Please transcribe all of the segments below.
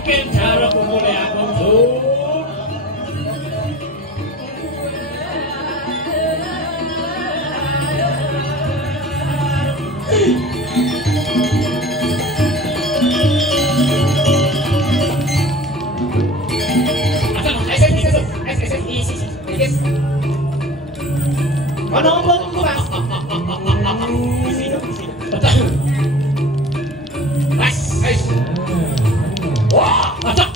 bikin cara kumule aku tuh. Ano po kung bukas? Wah, atak.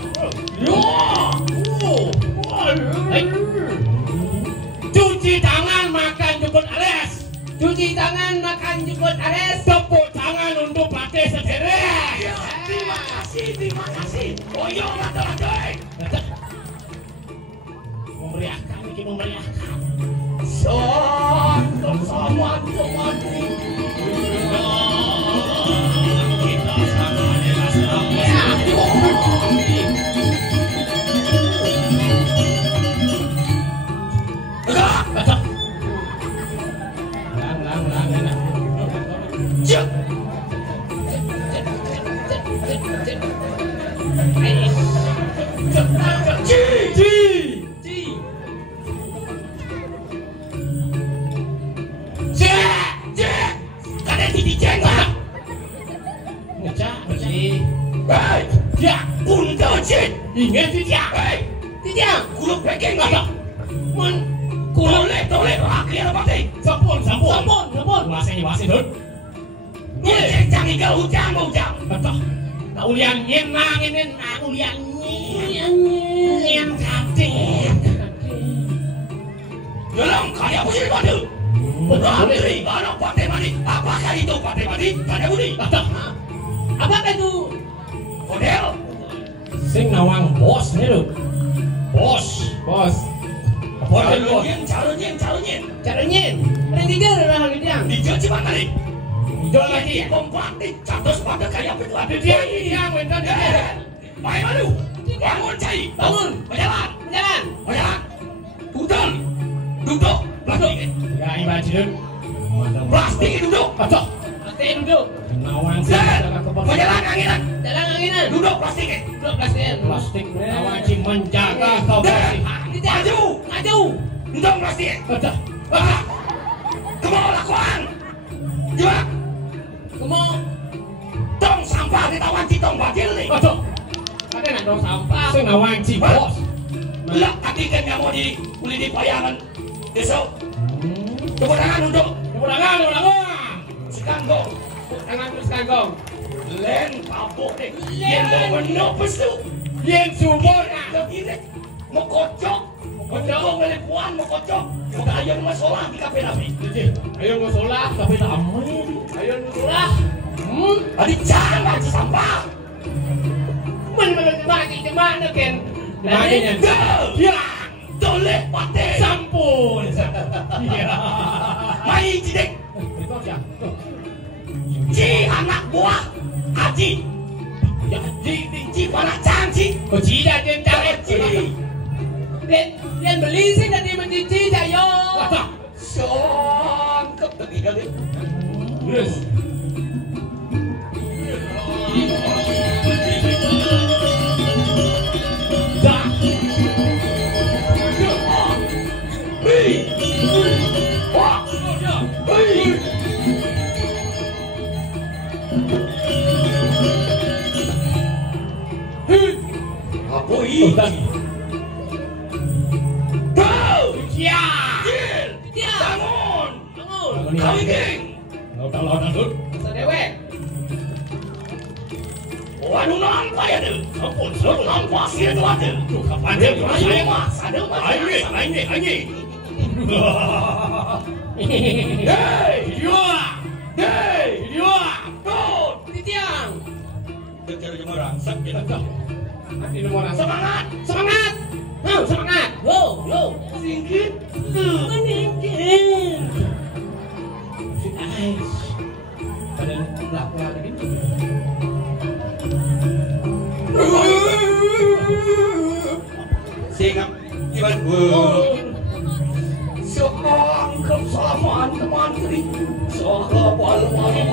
Cuci tangan makan jemput Ares. Cuci tangan makan jemput Ares. Tepuk tangan untuk Pelatih Sederek. Terima kasih, terima kasih. Boyo lata-lata. Memeriahkan, bikin memeriahkan. Mantap, mantap. Kita sama adalah sama. Cek. Ingin tidak? Tidak. Kulo peking apa? Men, Toleh akhir mati. sampun. Wasi dun. Nyek jangan kau hujang. Betul. Tak ulian nyen ulian nyen katin. Dalam karya musik padu. Menteri barang Partai Madi. Apakah itu Partai Madi? Tanda budi. Betul. Apakah itu? Model. Sing nawang bos nih lu. Bos. Calonnya. Caranya? Yang tiga adalah yang Dijual cepat tadi. Jual lagi. Kompaktif. Catus pada karya itu ada Dia yang minta dia. Baik madu. Bangun cai. Bangun. Berjalan. Jalan. Duduk. Plastik. Ya imajin. Plastik duduk. Betul. Plastik duduk. Nawang Berjalan anginan. Jalan anginan. Duduk plastik. Duduk plastik. plastik nawang menjaga kebersihan. Maju. Duduk plastik. Betul. Kemau lakukan. Juga. Kemau. Tong sampah ditawan citong badil nih. Betul. Ada nak dong sampah. Sing nawang bos. Lah tadi kan nggak mau uli di payangan. Besok. Tepuk tangan duduk. Ulangan. Sekangkong. Tangan terus kagong. Len kapok deh. Yang mau menopes tuh. Yen subur. Direk mau kocok. Kocok oleh puan mau kocok. Mau ayam masalah di kafe nabi. Ayo musola tapi tak amin. Ayo nulah. Adik jangan sampah. Bagi cemana Ken? Baginya. Ya. Toleh pate. Sampun. Iya. Mai cidek. Itu ya. Ci anak buah. Haji. Ya ci anak canci. Kuci dah dia cari. Dan beli sih tadi mencuci jayo. Wah. Songkep tadi kali. Yes. Lagi. Ya. Ya. Bangun. Bangun. Kau geng. Kalau dulu. Sedewek. Waduh nampak ya tu. Ampun, selalu nampak sih tu ada. Kapan Ada dia? mas, ada mas. Ini. Hei, Dua. Tuh. Titiang. Bicara cuma rangsak kita. Ini nomor Semangat. Semangat. Semangat. Yo. Singkit. Meningkir. Ais. Pada belakang gitu. Singap. Gimana? Sangkap samaan teman-teman. Sangkap almarhum.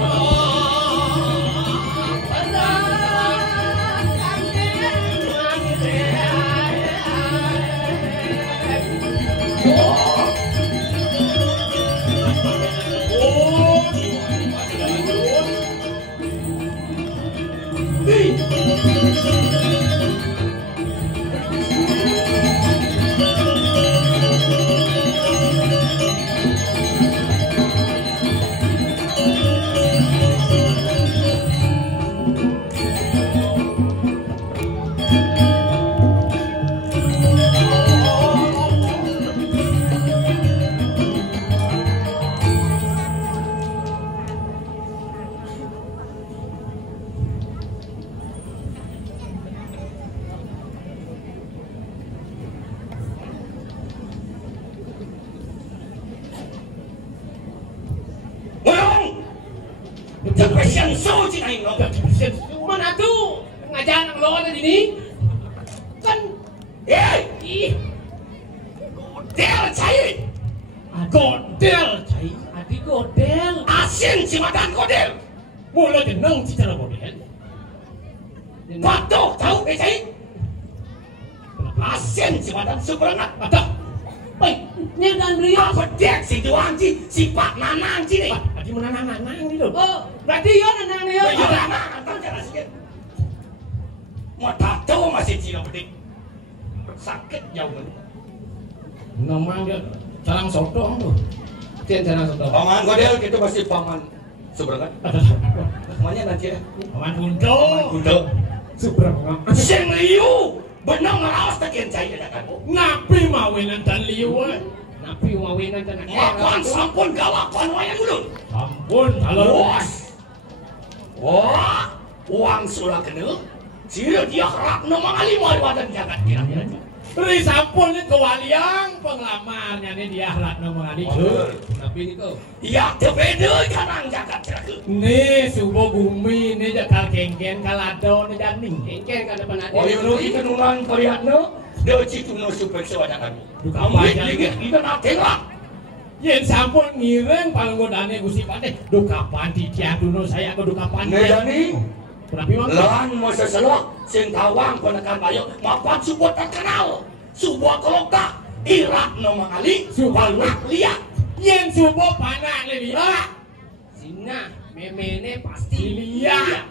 su ci aing lo. Mana tuh ngajaran lo ada di sini? Kan Eh, del cai. Godel cai. adi godel. Asin Cimadan kodel. Mula jeneng cicara godel. Patuh tahu cai. Asin Cimadan seberangat. Ada. Baik, ini dan beliau. Apa dek si Juang ci, si Pak Nanang ci nih. Adi menanang-nanang ini loh. Oh, berarti yo nang yo. Ya Nanang atau cara sikit. Mau tahu masih Cina pedik. Sakit jauh kan. Ngomong dia sarang sodong tuh. Cian cara soto. Paman kodel gitu pasti paman seberangat. Ada. Semuanya nanti ya. Paman Kundo. Kundo. Seberang. Sing liu. Benang ngelawas tekian cai ada kan. Napi mawinan dan liwa. Napi wawinan tenan. Makan sampun galakan wayang ulun. Ampun, halo. Bos. Wah, uang sulah kenal. Sira dia kerak nomang alimah wadan jagat kira-kira. Ri sampun ini kewaliang penglamarnya ini dia halat nomor adik. Napi ini kau. Ya tebede kanang jagat kira-kira. Nih subuh bumi nih jakal kengken kalado nih janing. Engkel kada panade. Oh iya nu ikenulan kalihatna. Deu cikuno supek sewadangan. Duka Ambil panjang. dingin kita nateng lah. Yen sampun ngireng palenggodane Gusti Patih. Duh kapan titiah duno saya ke duh kapan. Nejani. Kenapa mang? Lan masa salah sing tawang penekan bayo mapan subuh terkenal. Subuh kolokta irak nomang ali Subuh panak liat. Yen subuh panak liya. Sina, memene pasti Liya.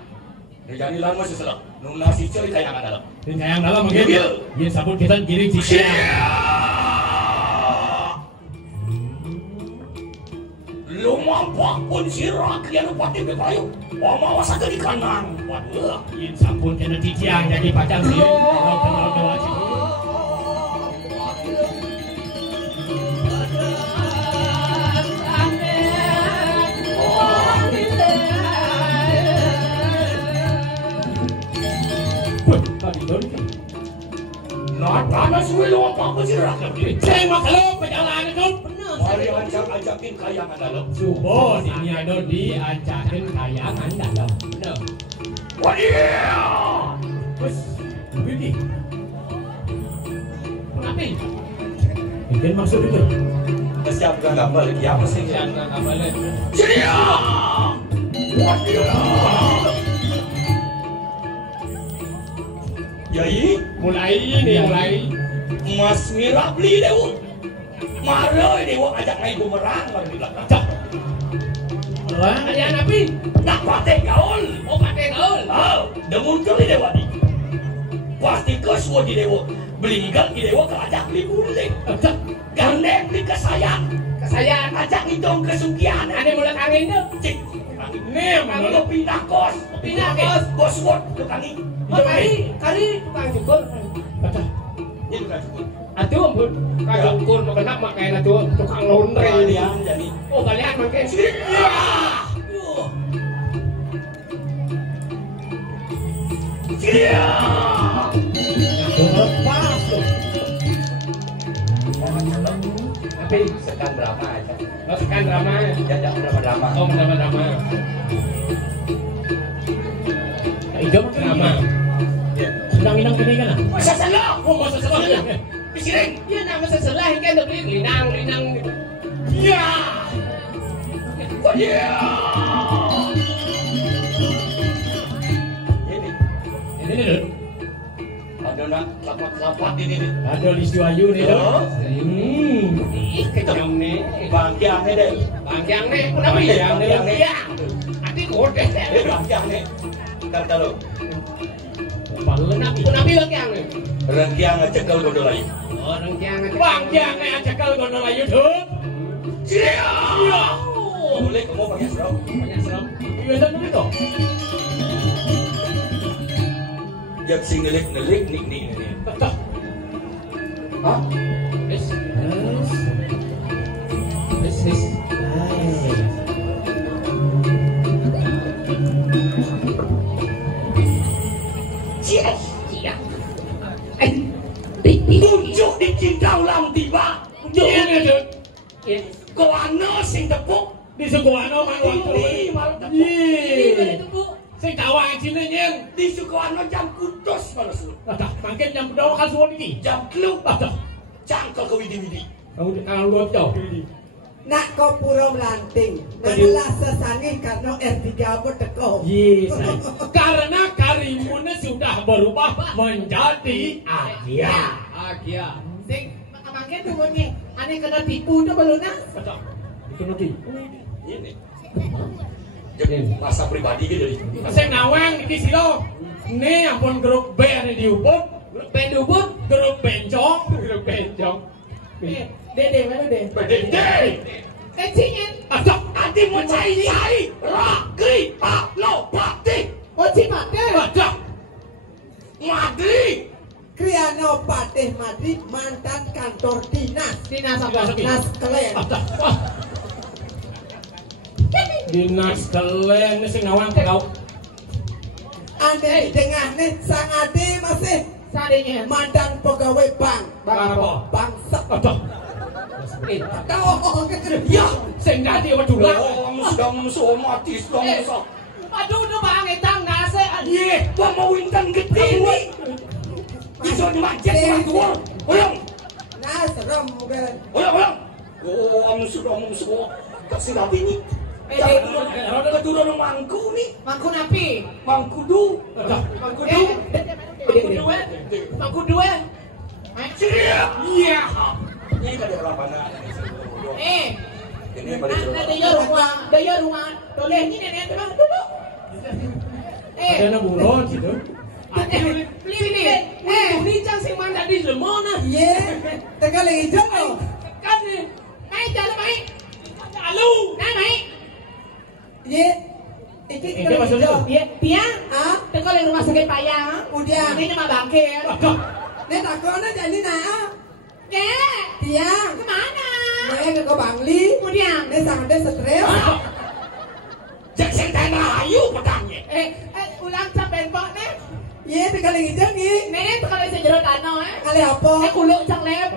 Nejani lan masa salah. Nu nasi ceri kayangan dalam. Dan sayang dalam mungkin. Iya. Yen sampun kita giring titiah. Lumampak pun sirah kian upati bebayo. Wamawas aja di kanan. Waduh. Yen sampun kena titiah jadi pacar sih. Kalau doa sih. Tadi dulu. Nah, panas gue lumampak pun sirah. Saya mau kalau perjalanan itu. Mari ajak-ajakin kayangan dalam. Subuh sini ada diajakin kayangan dalam. bener. Waduh. Terus, begini. Napi. Mungkin maksud itu. Siap gak balik ya pasti. Sian ka kabalen. Ceria. Waduh. Yai, Mulai nih, mulai. Mas Mira beli dewa. Mara dewa ajak main bumerang baru di belakang. Cak. Wah, Ada napi. Nak pate gaul. Oh, pakai gaul. Oh, dah muncul di dewa ni. Pasti kesua di dewa. Beli ikan di dewa kerajaan beli bulik. cak. Gandeng beli kesayang. Kesayaan. Ajak hidung kesugihan. Ada mulai angin tu. Cik. Nih, Kami menurut. mau pindah kos. Pindah kos. Bos wot tukangi. Oh, kari tukang cukur. Cak. Ini bukan cukup. Atuh ampun. Kang cukur mau kenapa makai atuh tukang laundry dia. Kalian jadi. Oh, kalian makai. Iya. Lepas tuh. Tapi Sekan drama aja. oh, sekarang drama. Jajak drama. Oh, drama. Hidup drama. Sedang-sedang gini kan? Masa salah. Oh, masa salah. Pisiring. Iya, nama seselah kan tu beli linang gitu. Iya. Iya. Ini Ini dulu. ada nak lapat-lapat ini nih. Ada Listu Ayu nih dong. Ih, kejam nih. Bangkiang nih deh. Bangkiang nih, kenapa ya? Bangkiang nih. Iya. Ati kode. Bangkiang nih. Kata lo. Kenapa bangkiang nih? Rengkiang ngecekel bodoh lagi. Oh, bangkiang. Bang, jangan aja kalau gondol Ayu tuh. Iya. Boleh kamu pakai serap. Banyak seram. Iya, dulu itu. Jat sing nelik nik. Cak. Hah? Wis. Iya. Tunjuk di cindau lam tiba. Ini tuh. Iya. Kau ana sing tepuk Di Sukoharjo mang waktu. Ini tunggu. Sing dawang cine nyeng. Di Sukoharjo jam kudus malah su. Adah, mangke jam berapa kan suwon iki? Jam klub Adah. cangkel ke widi-widi. Kamu kalau lu jauh. Nak kau pura melanting, nak belas sesangih karena R3 apa teko. Yes. Karena karimunnya sudah berubah menjadi Agia. Agia. Sing mangke tunggunya. Ane kena tipu tuh beluna. Adah. Itu nanti. Ini. Jadi masa pribadi gitu. Sing nawang iki silo. Ne ampun grup B ane diubut. Grup pendubut. Grup bencong. Grup bencong. Dede mana deh? Dede. Kecingen. Adah. Adi mau cari-cari. Ragri. Paklo. Pakti. Oh Cipateh. Adah. Madri. Kriano Pateh Madrid mantan kantor dinas. Dinas apa? Dinas Kelen. Adah. Wah. Dinas Kelen sing nawang kau. Anda di tengah nih sang ade masih Sadenya. mantan pegawai bank. Bang apa? Bangsa. Adah. Tahu Ya. Sing dadi wedula. Oh, sudah musuh mati. Sudah musuh. Aduh, udah bang etang nase. Iya. Gua mau wintan gede nih. Bisa dimajak sama tua. Oyong. Nah serem kan. Oyong. Oh, musuh. Kasih nabi ini. Keturunan mangku nih. Mangku napi. Mangkudu. Adah. Mangku dua. Mangku dua. Siap. Iya. Ini kan orang mana? Ini pada Daya rumah. Boleh ini nenek dulu. Ada na bulon gitu. Ini cang sing mandat di lemona. Iya. Tegal hijau loh. Kan mai jalan mai. Lalu, mai. Iya. Iki Ini tegal maksudnya hijau. Iya, dia. Ah, Tegal yang rumah sakit payah. udah. Ini mah bangke. Adah. Nih takona jadi nah. Nek, Tiang. kemana? Nih ke Bangli. Kemudian. Nih sama dia stres. Cek sentai Melayu pedangnya. Ulang sampai pak nek. Iya tegal hijau nih. Nek tegal yang sejeruk danau Kali apa? kuluk cang lep.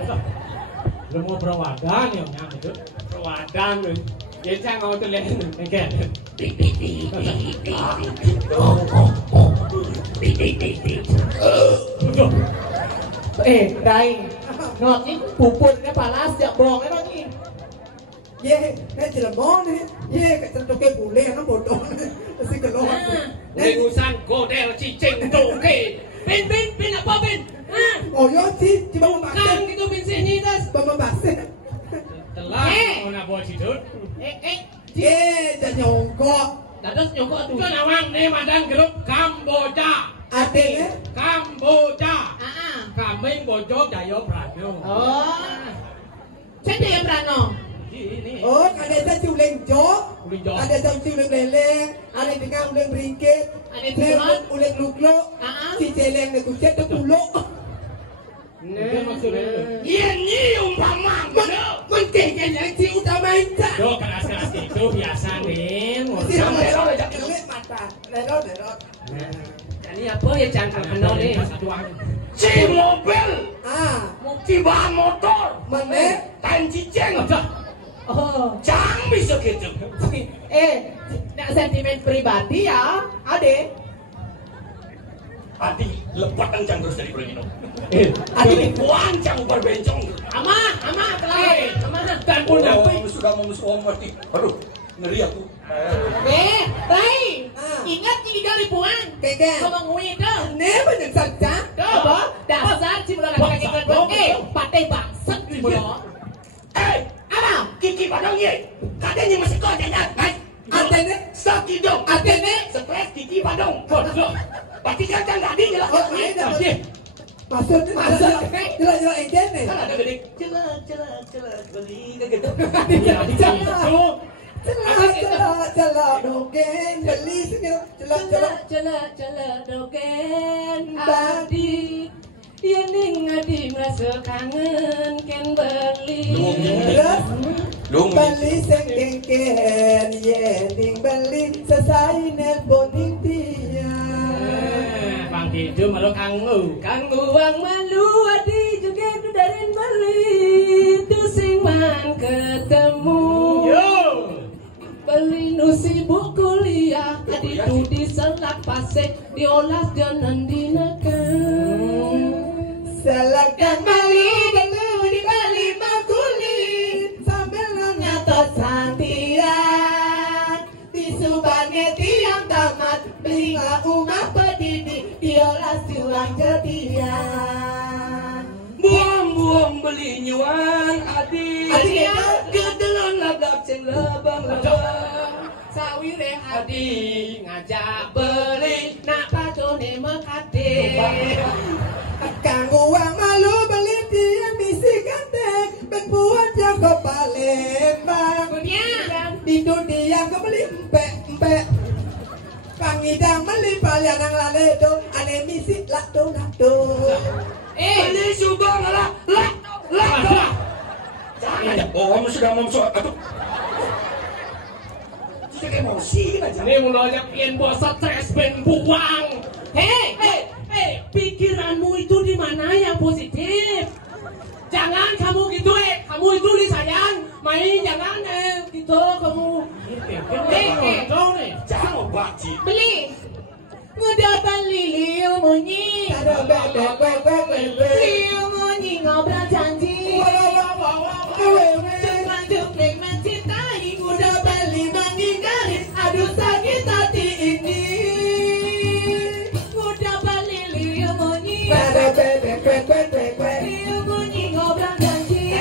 Lu mau perawadan ya nyam itu. Perawadan lu. Ya cang mau tuh lihat engke. Dai. Ngọt ní puput cái palas jak bong cái bang ini. Iya, nih Cirebon nih. Iya, kecentuk ke bule nó bodoh. Masih keluar. Lengusan godel cicing doke. Bin apa bin? Oh yo sih, coba Kang membaksin. gitu bin sini tas. Membaksin. Telah mau nabo cidut. Iya, jangan nyongkok. Dados nyokok tuh. Itu nawang nih madan grup Kamboja. Adanya. Kamboja. Ah. Kambing bojo Jayo Prado. Oh. Saya yang Prano. Ini. Oh, ada yang culeng jok. Culeng jok. Ada yang culeng leleng. Ada yang dengan uleng beringkit. Ada yang culeng. Uleng luklo. Si celeng nih kucet tuh pulo. Itu maksudnya. Ini umpama. Mentingnya yang si utama itu. Do keras-keras itu biasa nih. Si lerot aja kelewet mata. Lerot. Ini apa ya jangan kenal nih. Satu angin. Si mobil. Ah, Si bahan motor. mana? Kain cicing. Oh. Jangan bisa gitu. Nak sentimen pribadi ya, ade. Adi lepat kencang terus dari Brigino. Adi, Wancang berbencong. Ama, kelai. Ama. Dan pun napi. Sudah mau musuh mati. Aduh, ngeri aku. Rai. Ah. Ingat ini kali puan. keke. Ngomong ngui dah. Nih banyak saja. Coba dasar si bulan kaki pateh bangsat di bulan. Apa? Kiki Padang ye. Katanya masih kau jajan. Adanya. Sakidong. Adanya. Stres Kiki Padang. Pasti kacang tadi jelas. Oh, ini dapat. Maksud. Jelas ente nih. Kan ada gede. Celah. Beli gitu. Celah dogen beli sini. Celah dogen tadi. Dia ngadi merasa kangen ken beli. Beli sengkengken yending beli selesai nelponin dia. Bang Didu malu kanggu. Kanggo wang malu adi juga darin beli tu sing man ketemu. Yo. beli nu sibuk kuliah, aditu di Selat Pasir, diolah jangan dinakan. Selakkan beli dulu di Bali makulit sambil nyatot santian di Subangnya tiang tamat beli rumah pendidik diolah tulang jadian. Buang-buang beli nyuan adi kedelon labak ceng lebang-lebang Sawire adi ngajak beli nak patone mekate. Kang uang malu beli dia misi ganteng ben buat yang ke Palembang. Di dunia ke beli empek Kang Idang beli palianang laledo ane misi lakdo. beli subang lah oh sudah mau soal aduh sudah emosi aja Ini mulanya pian bos stres ben buang. Hei, pikiranmu itu di mana yang positif? Jangan kamu gitu, kamu itu li sayang, main jangan gitu kamu. jangan baci Beli, udah beli liu munyi, Ada bebek liu munyi ngobrol janji. Jangan jumling mencintai, udah beli meninggalin, aduh sakit hati ini. Udah beli liu munyi, liu munyi ngobrol janji.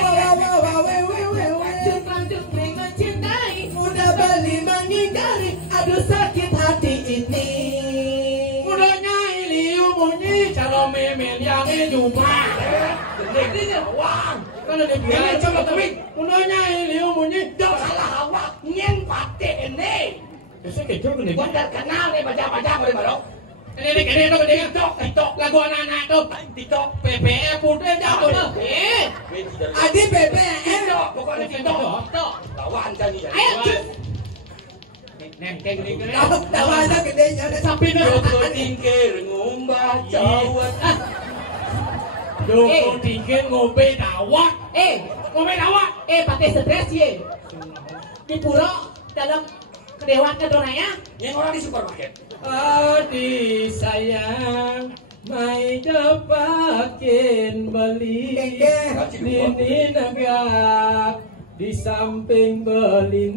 Jangan jumling mencintai, udah beli meninggalin aduh sakit hati ini. Udah nyai liu munyi cara memel yang jumpa. ini awang Kalau dia bilang coba tapi udah nyai liu munyi. dah salah awak nyen pate ini Saya kecil gede. bandar kenal nih baca-baca boleh baru Ini tuh gede. TikTok lagu anak-anak tuh. TikTok PPE putih jatuh tuh. Adi BBM TikTok pokoknya TikTok tawan tadi ayo Neng kayak gede-gede. tahu aja gedenya Sampai Joko tingkir ngumbah cawat Joko tinggal ngobe dawat. Ngobe dawat. pakai stres ye. Di pura dalam kedewaan kedonanya. yang orang di supermarket Adik sayang, mai dapatin beli Nini negak di samping beli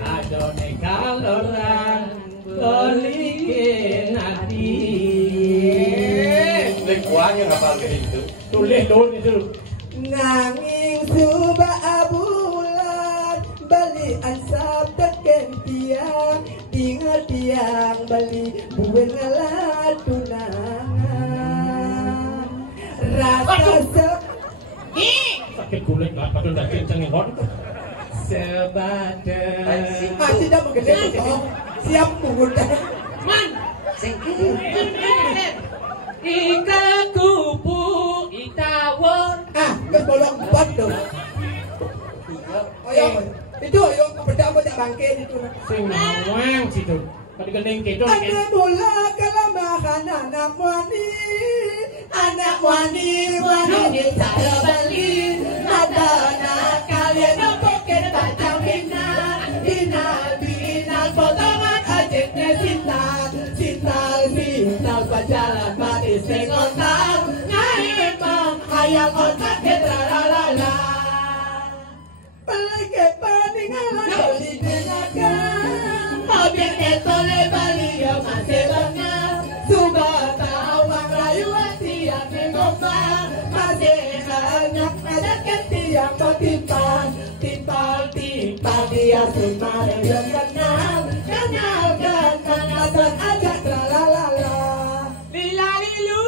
Ada nekal orang belikin adik lingkuannya ngapal kayak gitu Tulis itu. nanging suba bulan beli ansap teken tiang tinggal tiang beli buen ngalat tunangan rasa Sakit kulit nggak pada udah kenceng hot. Sebadan. masih dah menggede toh siap muda Man. Ika kupu itawon. kebolong empat dong ayo itu ayo kepada banyak bangke itu Sing nawang situ. Pada gening gitu. ada bola kelamahan anak wani Ini saya beli. Ada anak kalian poket tajam Binal potongan ajetnya Sintal pacaran mati sengontal Ngaim bang hayang otak ketralalala peleke paningalan beli dengakan Objek itu lebali yang masih banyak Sudah tawang rayuan tiang mengombang Masih banyak ada ketiang bertimpang Timpal dia semar yang kenal Kenal asal aja tralalala Lila lilu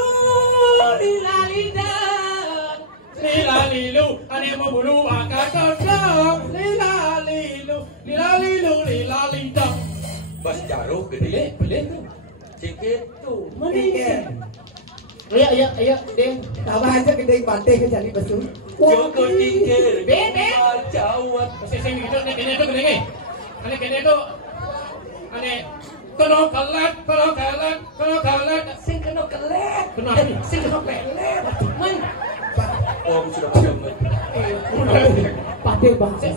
lila lidah Lila lilu, ane mau bulu akar kodok. Lila lilu, lila lidah. bas jaruh gede Beli tuh. sikit tuh Iya. Ayo deh Tambah aja gede bante ke jadi besul. Joko tingkir Bebe. ngumbah cawat Masih sing gitu nek kene tuh gede. Ane kene tuh ane kono kalat. sing kena kelet Kenapa nih? sing kena pelet Man om sudah pegang Pati gede banget.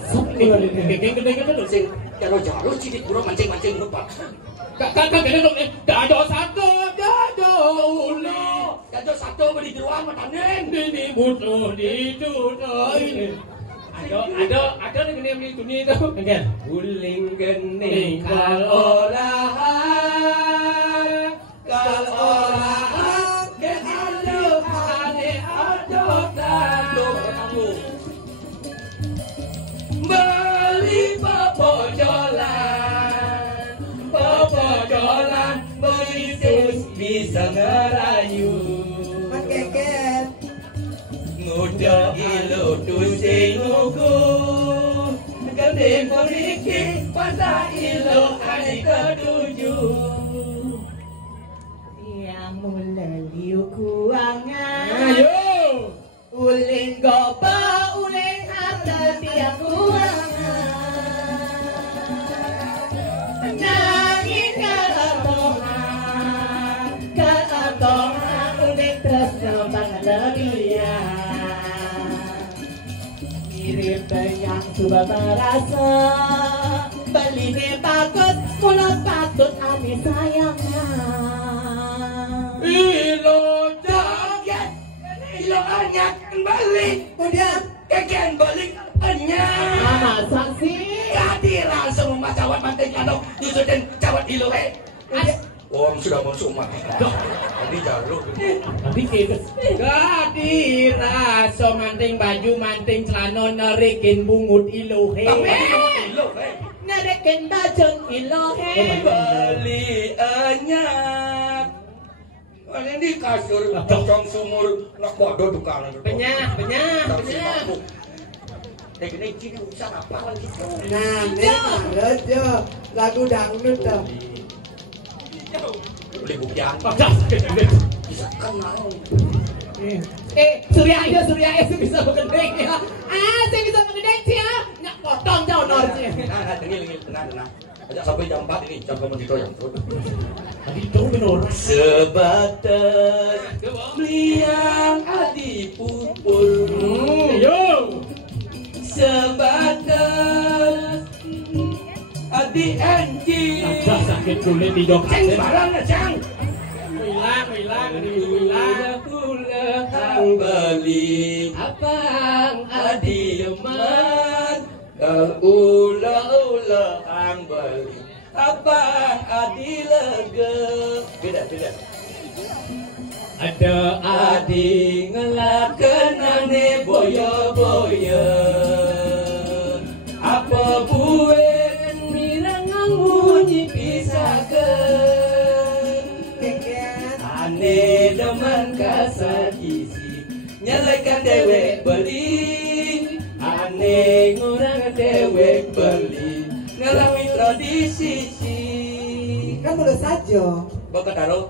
Gede lho Sing jaro-jaro cilik kuro mancing-mancing rupa. Kakak gede dong. Dado satu, dado uli. Dado satu beli di ruang matanen. Ini butuh ini. Ada nih gini dunia itu. Kan? Uling geni kalolahan. Kalolahan. Gen alu hane adotan. Beli popojolan beli sus bisa ngerayu Keket. muda ilo tusing uku gede poliki pada ilo hari ketujuh Yang melaliu kuangan. ayo Uling gopa, uling harta tiang kuangan. Nangin keatohan, uling terus nambang lebihan. Mirip banyak coba merasa, beli ni takut, mula patut ani sayangnya. ilo jaget ilo anyat balik Kemudian keken balik anyat Masa sih? Kehadiran semua cawat manting atau nyusutin cawat ilo Om sudah masuk mak. Tadi jalur. tapi kita gadira so manting baju manting celana narikin bungut ilohe Ilo Narekin bajeng ilohe. beli anyat. Ini kasur cocong sumur nak bodoh tukang. penyah Ini ciri usah apa gitu. nah ini Rejo lagu dangdut tuh. Beli bukian. Bisa kenal. Surya itu bisa mengendeng ya. Saya bisa mengendeng sih ya. Nyak potong jauh nornya. Nah, tenang. Ajak sampai jam 4 ini, jam 5 itu yang tadi itu menurut sebatas beliang adi pupul. yo Sebatas adi anjing. agak sakit kulit di dok Ceng barang ya, Ceng. hilang Pulang beli Abang adi eman. Ula ang beli. Abang adi lega. Beda. ada Adi ngelakenane boyo-boyo. Apa buen mirangang munyi pisakeun. Keket. Ane demen kasakisi nyalekan dewek beli. Ane ngurang dewek beli ngalami tradisi. Kan boleh saja. Bapak taruh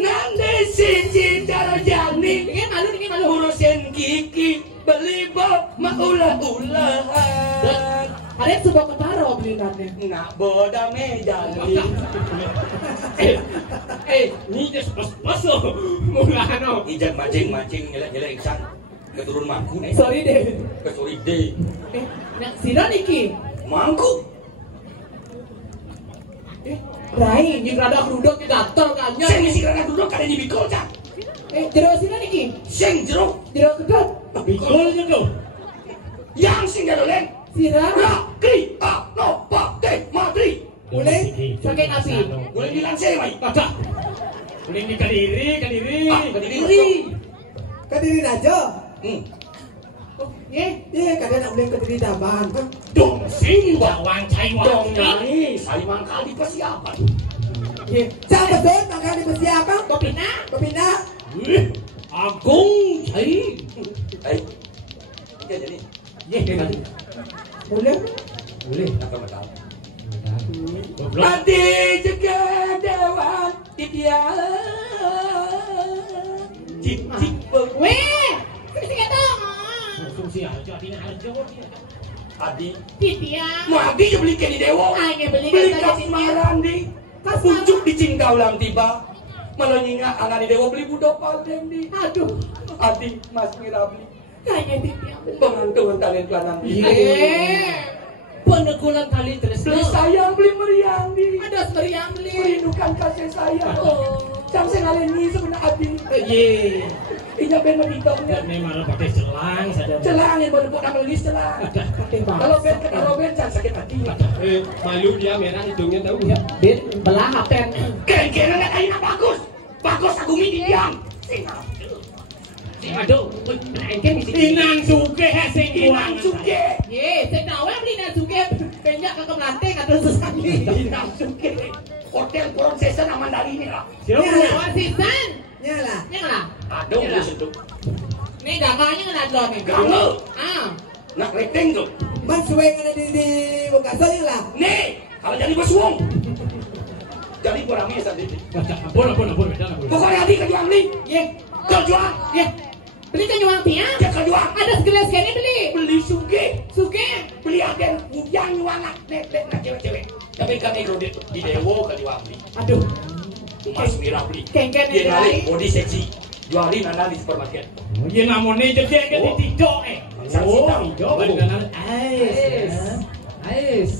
Nande siji cara jani Ini malu. urusin kiki beli bok maulah-ulahan. Ada sebuah ketaro beli nanti. Nak boda mejani. ini dia masuk mulano Ijak mancing nyelek ikan keturun mangku. Sorry deh. Kesuri deh. Nak sira niki. Mangku. Rai, ini rada kerudung ke gatel kanya. Sing isi kerana duduk kada di bikol cak. Jero sira niki. Sing jeruk. Jero kedot. bikol juga Yang sing gadolen. Sira. Rakri no pate matri. Boleh? Pakai nasi. Boleh bilang saya mai. ada uling di kadiri Kediri. Kediri aja. Ye. Kadang nak boleh kediri daban. Dong sing bawang cai Dong wang nyanyi. Saya mangkali persiapan. Siapa betul makan di persiapan? Kopina. Pembina. agung cai Oke jadi. Boleh? Apa betul? goblok Adi juga dewan ideal. Cik Weh. Sini kata. fungsi aja tina aja Adi. Titia. Mau Adi je beli di dewa. Hanya beli Beli kata kas titia. marandi. Pucuk di cingkau lang tiba. Malah nyinga angani dewa beli budak palem di. Aduh, Adi Mas Mirabli. kayak tipi ambil. Pengantuan talent lanang di. Penegulan tali terus. Beli sayang beli meriang di. Ada meriang beli. Merindukan kasih sayang. Oh. Jam sengaleni sebenarnya Adi. Ye. Inya ben meditoknya. Ini malah pakai celang saja. Celangin baru buat nulis celang. Kalau ben jangan sakit hati. Malu dia merah hidungnya tahu ya. Ben belah hapen. Keren-keren lihat aina bagus. Bagus aku mini diam. Aduh, engke mesti Inang suge sing Inang suge. Ye, saya tahu beli nang suge. Penyak ke melantai kata sesali. Inang suge. Hotel Puron Season aman dari ini lah. Siapa sisan? Nyala. Nyala. Aduh, lu seduk. Nih dagangnya kena dong nih. Kamu. Ah. Nak rating tuh. Mas suweng ada di Bekasi nyala. Nih, kalau jadi bos uang. Jadi kurangnya sendiri. Ampun. Pokoknya Adi kejuang beli. Ye, Kejuang. ye. Beli kan nyuang tiang. Dia kejuang. Ada segelas kene beli. Beli suge. Suge. Beli agen yang nyuang nek cewek-cewek. Tapi kan ego di dewo kejuang beli. Aduh, Mas Mira beli. kengken Dia ini nalik lagi. body seksi. Jualin anak di supermarket. Iya namanya jadi kan di tido Saksi tahu. tido dengan Ais. Ais.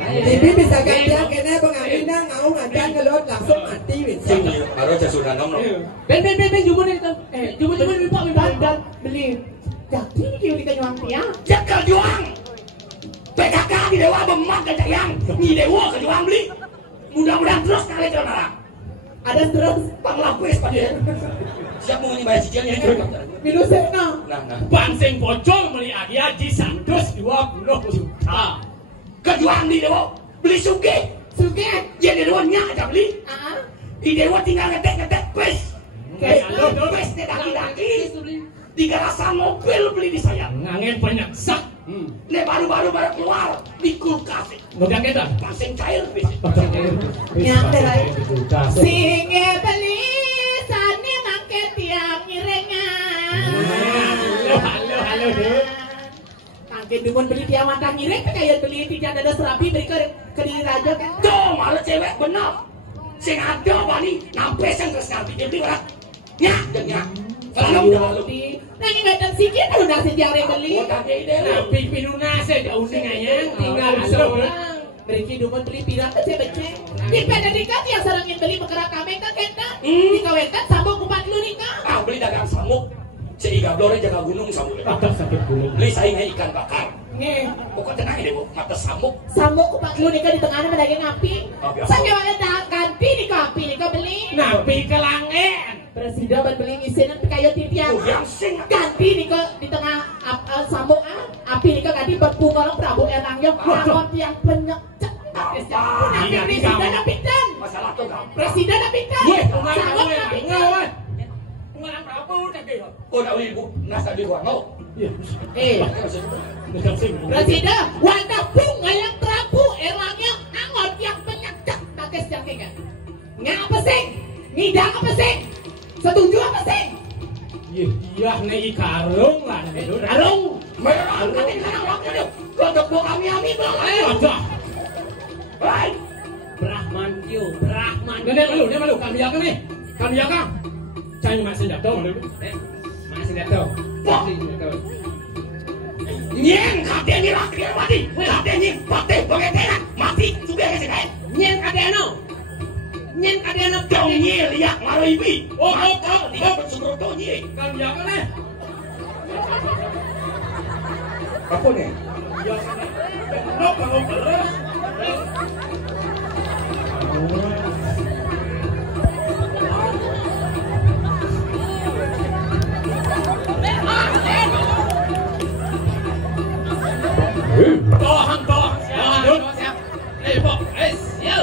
Bibi bisa gantian kene pengambil nang ngau ngajan ngelot langsung mati wis. Sing baru aja sudah ngomong. Ben jumur itu. Jumur dan beli. Jadi dia di nyuang tiang. Dia kejuang. PKK di dewa bemak ke jayang. Di dewa kejuang beli. Mudah-mudahan terus kali kenal. Ada terus Panglapis pada. Siap mau bayar cicilnya itu. minusnya. Nah. Bansing pocong meli adia di 120 juta. Kejuang di dewa beli suge. Suge. Dia di dewa nyak aja beli. Di dewa tinggal ngetek kuis. Kuis nih daki-daki. Di garasan mobil beli di saya. Ngangen penyaksak. Nih baru keluar di kulkas. Udah kita. Pasang cair bis. Yang terai. Singe beli sani mangke tiang ngirengan. Halo. Mangke dumun beli tiang mata ngireng kayak beli tidak ada serapi beri ke diri raja kan. Tuh malah cewek bener. Sing ada bani nampe sang terus ngerti dia beli orang. Nyak. Kalau udah Di nanging ngadang sikit udah sejarah beli. Tapi pinunase jauh sing ayang Tinggal seorang. Beri dumun beli pirang ke cebecek. Di pendidikan yang sarangin beli mekera kami kan kenta. Di kawetan sambung kupat lu nikah. Ah beli dagang samuk. Si Iga Blore jaga gunung samuk. Atas sakit gunung. Beli saingnya ikan bakar. Nih. Pokok tenang deh bu, mata samuk. Sambung kupat lu nikah di tengahnya medaging api. Api apa? Saya mana ganti nikah api nikah beli. Napi kelangen. Presiden ban beli isinan kayu titian. Yang sing Ganti nikah di tengah sambung api nikah ganti berpunggal Prabu Erangnya lakon yang penyekcek. Presiden apitan. masalah tuh gampang. Presiden apitan. Sambung apitan. Ngarang Prabu tadi. Oh dah ibu, nasa di luar no. Presiden warga ngayang Prabu Erangnya angot yang penyekcek. Takes yang tiga. Ngapa sih? Ngidang apa sih? Setuju apa sih? Iya nih karung lah. Karung. Merah katin karang waktu itu. Kodok buah kami belum. Ada. Hai. Brahman. Dia malu. Kami yakan. Cai mak senjata malu. Mak senjata. Wah. Nyeng katanya laki mati. Katanya mati pengeteran mati juga ke sini. Nyen kadeno. Kau nyel lihat malu ibi. Oh. Tidak bersyukur kau nyel. Kami yakan nih. Apa nih? Ya sana. Kalau beres. Tahan. Siap. Pak. Yo.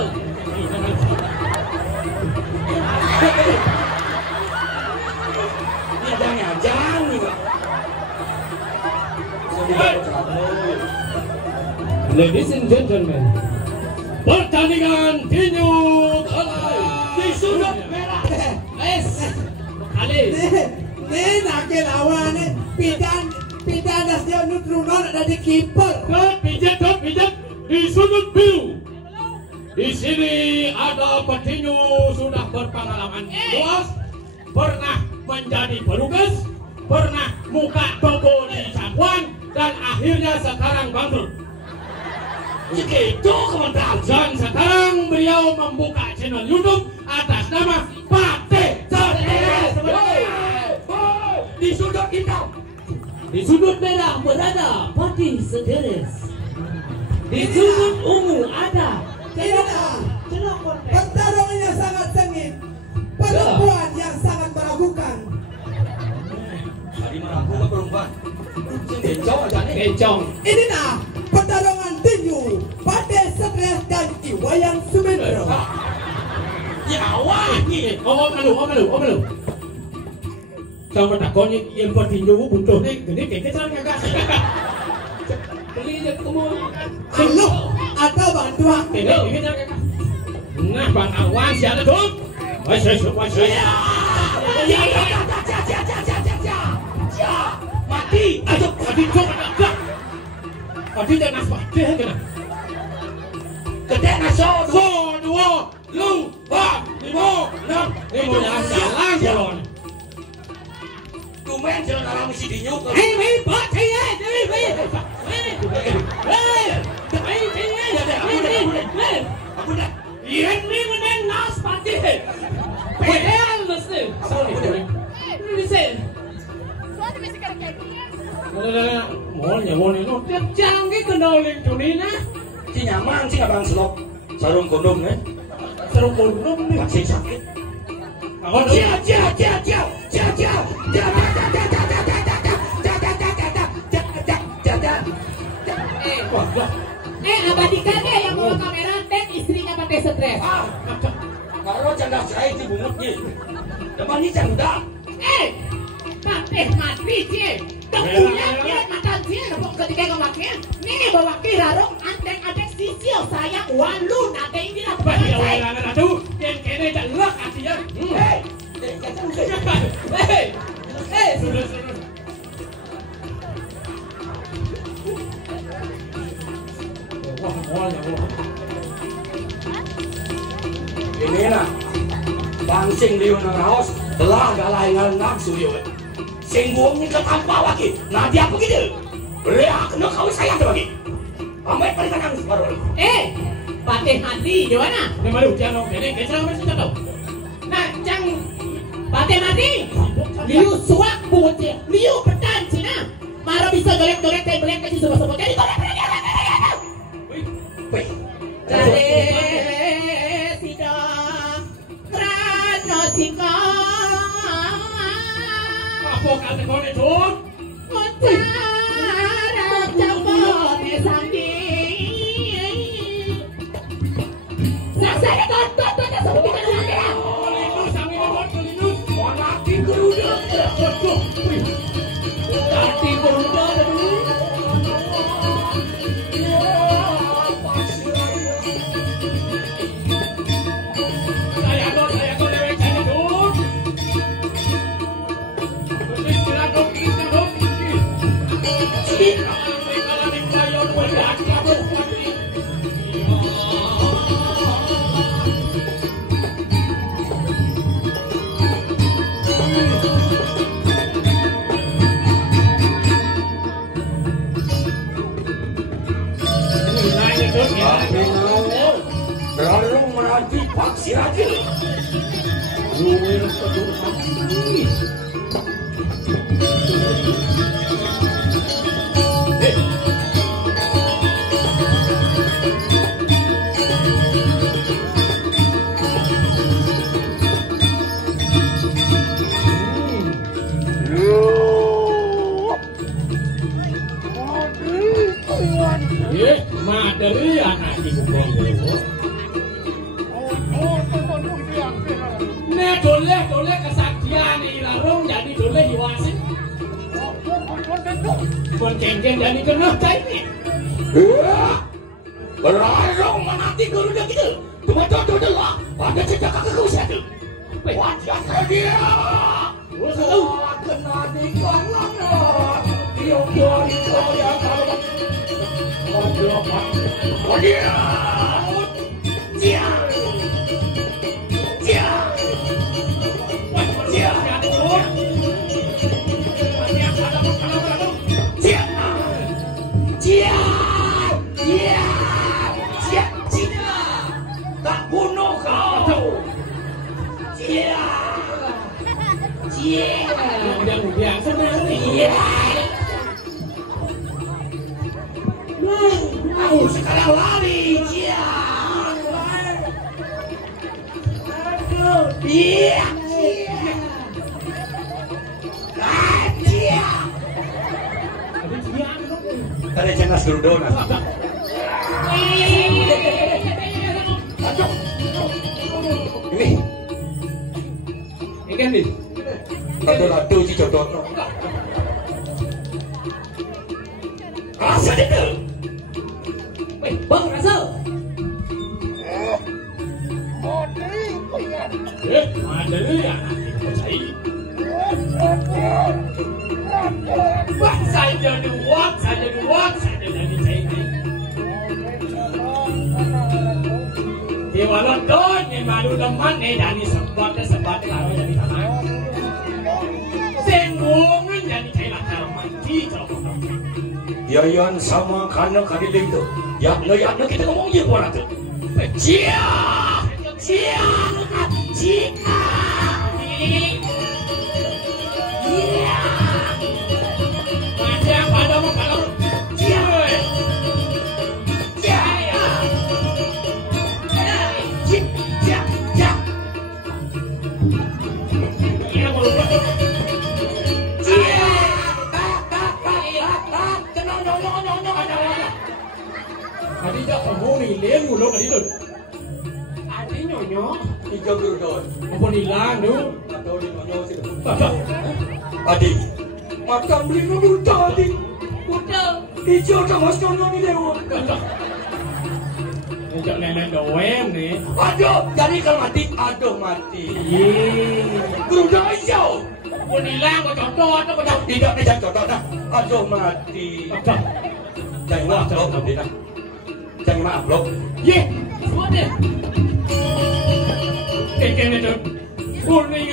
Ini jangan juga. Ladies and gentlemen, pertandingan tinju Di sudut merah. Alis. Nih nakil lawan nih pidan dia nutrunon ada di kiper. Pijat di sudut biru. Di sini ada petinju sudah berpengalaman luas, pernah menjadi pelukis, pernah muka toko di Capuan, dan akhirnya sekarang bangkrut. Begitu komandan. Dan sekarang beliau membuka channel YouTube atas nama Patih Stres. Di sudut hitam, Di sudut merah berada Patih Stres. Di sudut ungu ada Pertarungannya sangat sengit. Perempuan yang sangat meragukan. tadi meragukan perempuan. Bencong aja nih. Bencong. Ini nah pertarungan tinju Patih Stres dan Iwayan Sumendro. Ya awak nih. Om malu. Coba takoni yang petinju butuh nih, gini kayak kagak. beli dia ketemu. Halo atau bantuan. Ini kagak. Nah, Bang Awan siapa tuh? Wes. Mati. Aduh, tadi coba. Tadi jangan pasti kena. Gede naso. 1, 2, lu, 4, 5, 6. Ini mau jalan. Lumayan jalan orang mesti dinyuk. Hei, Pak, Aku dah. ini menang nas Patih. Pedal mesti. Mau no. Tiap canggih kenalin Tunina. Si nyaman sih abang selop. Sarung kondom kan. Seru kondom nih. Masih sakit. Aku Abadikan deh yang bawa kamera dan istrinya Patih Stres. Kalau canda saya itu bungutnya. Depan ini canda. Patih mati sih. Tentunya dia makan sih. Ketika ngomongnya, nih bawa kirarong adek-adek sisil saya walu nade ini lah. aduh, yang kene jalak artinya. Sudah. Ini lah. Bangsing liu nang raos. Belah galai ngalengak suyo. Sing buangnya ketampa lagi. Nah dia begitu. Beriak kena kau sayang lagi. Amat paling tenang separuh. Patih mati gimana? Ini malu jangan kene kecerang masih tahu. Nah, cang Patih mati. Liu suak bocil. Liu pedan Cina. Mara bisa golek-golek kayak belek kasih semua-semua. Jadi golek. Wih. Jare sida krana sika. Apa kate kone tuh? Montara jambone sandi. Sasare tonton sebut kita dulu. Linus sami mohon Linus. Mati geruda. Tati geruda dulu. Saya kau lewat jadi tuh. Istirahat dong. Kalau dibayar buat Lalu menanti paksi aja. Madari anak ibu kau. Nek doleh kesaktian ilarung jadi doleh hiwasi. Bonceng-ceng jadi kena cair. Berarong menanti geruda gitu. Betul lah. Pada cedek kakak satu. Wajah dia. Kena di kanan. Dia yang kalau. Wajah. Dia. Iya. Udah senang nih. Iya. Aku sekarang lari. Iya. Iya. Tadi cenas dulu dona. Ini. Ini kan nih. Lado-lado si jodoh. Rasa itu. Weh, bang rasa. Ada ya. Wah, saya jadi wak, saya jadi cai. Di walondon, ni malu leman, ni dari sebab lalu jadi tanah. Senggungan jadi cai lakar mati coba. Yayan sama karena kadiling tu. Yakno kita ngomong je pun tu. Cia. Tadi dah kamu ni lihat mulut tadi tu. Adi nyonyo. Tiga berdon. Apa hilang tu? Atau di nonyo sih. Tak. Adik. Makan beli mobil tadi. Udah. Hijau sama sekali ni dewa. Sejak nenek doem ni. Aduh, jadi kalau mati, aduh mati. Geruda hijau. Pun hilang kau contoh tu kau dah. Tidak jangan contoh dah. Aduh mati. Tak. Jangan maaf loh, tidak. Jangan maaf loh. Ye. Buat deh. Kekene tu. Kuning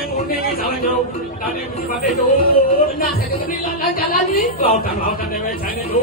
salah jauh. Tadi mesti pakai tu. Benar saya kena jalan ni. Lautan dewe saya tu.